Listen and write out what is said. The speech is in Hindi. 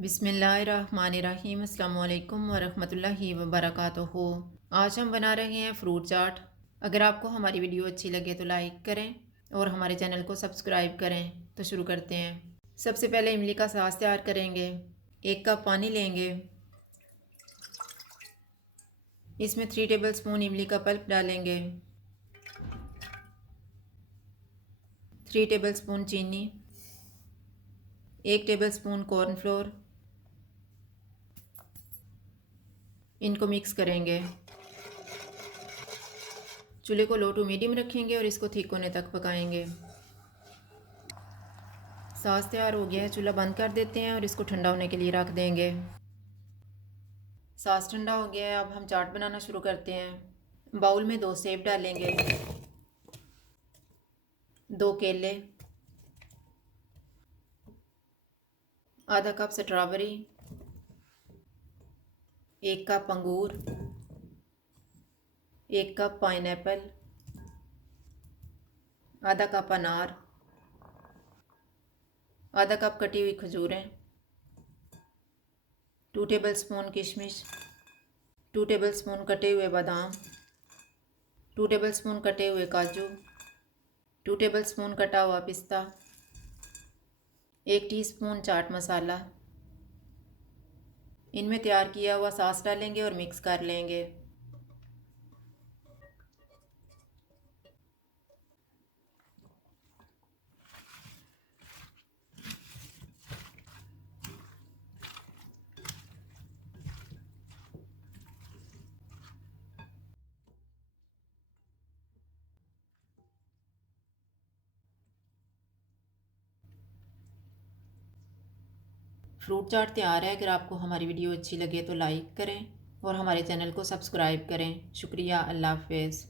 बिस्मिल्लाहिर्रहमानिर्रहीम अस्सलामुअलैकुम वरहमतुल्लाहि वबरकातुहू। आज हम बना रहे हैं फ्रूट चाट। अगर आपको हमारी वीडियो अच्छी लगे तो लाइक करें और हमारे चैनल को सब्सक्राइब करें। तो शुरू करते हैं। सबसे पहले इमली का सास तैयार करेंगे। 1 कप पानी लेंगे। इसमें 3 टेबलस्पून इमली का पल्प डालेंगे। 3 टेबलस्पून चीनी, 1 टेबलस्पून कॉर्नफ्लोर। इनको मिक्स करेंगे। चूल्हे को लो टू मीडियम रखेंगे और इसको थिक होने तक पकाएंगे। सास तैयार हो गया है, चूल्हा बंद कर देते हैं और इसको ठंडा होने के लिए रख देंगे। सास ठंडा हो गया है, अब हम चाट बनाना शुरू करते हैं। बाउल में 2 सेब डालेंगे, 2 केले, आधा कप स्ट्रॉबेरी, 1 कप अंगूर, 1 कप पाइनएप्पल, आधा कप अनार, आधा कप कटी हुई खजूरें, 2 टेबलस्पून किशमिश, 2 टेबलस्पून कटे हुए बादाम, 2 टेबलस्पून कटे हुए काजू, 2 टेबलस्पून कटा हुआ पिस्ता, 1 टीस्पून चाट मसाला। इनमें तैयार किया हुआ सॉस डालेंगे और मिक्स कर लेंगे। फ्रूट चाट तैयार है। अगर आपको हमारी वीडियो अच्छी लगे तो लाइक करें और हमारे चैनल को सब्सक्राइब करें। शुक्रिया। अल्लाह हाफ़िज़।